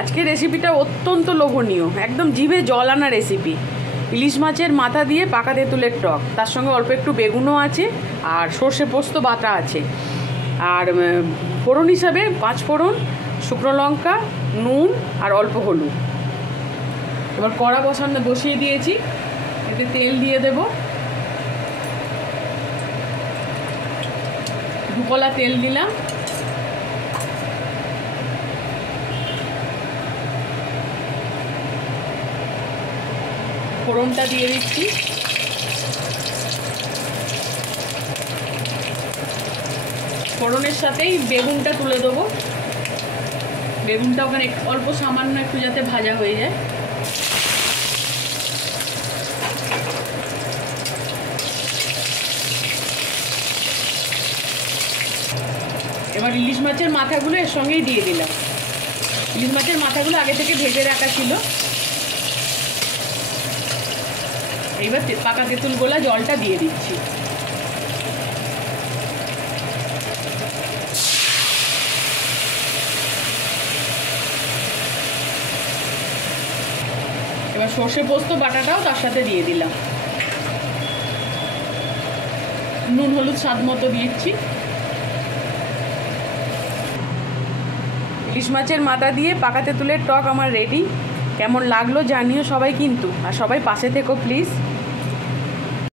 আজকে রেসিপিটা অত্যন্ত লোভনীয়, একদম জিভে জল আনা রেসিপি। ইলিশ মাছের মাথা দিয়ে পাকা তেঁতুলের টক, তার সঙ্গে অল্প একটু বেগুনও আছে আর সর্ষে পোস্ত বাটা আছে। আর ফোড়ন হিসাবে 5 ফোড়ন, শুকনো লঙ্কা, নুন আর অল্প হলুদ। এবার কড়া বসিয়ে দিয়েছি, এতে তেল দিয়ে দেব। 2 কলা তেল দিলাম। ফোড়নটা দিয়ে দিচ্ছি। ফোড়নের সাথেই বেগুনটা তুলে দেবো। বেগুনটা ওখানে অল্প সামান্য একটু যাতে ভাজা হয়ে যায়। এবার ইলিশ মাছের মাথাগুলো এর সঙ্গেই দিয়ে দিলাম। ইলিশ মাছের মাথাগুলো আগে থেকে ভেজে রাখা ছিল। এইবার পাকা তেঁতুল গোলা জলটা দিয়ে দিচ্ছি। এবার সর্ষে পোস্ত বাটাটাও তার সাথে দিয়ে দিলাম। নুন হলুদ স্বাদ মতো দিচ্ছি। ইলিশ মাছের মাথা দিয়ে পাকা তেঁতুলের টক আমার রেডি। কেমন লাগলো জানিও সবাই কিন্তু, আর সবাই পাশে থেকো প্লিজ।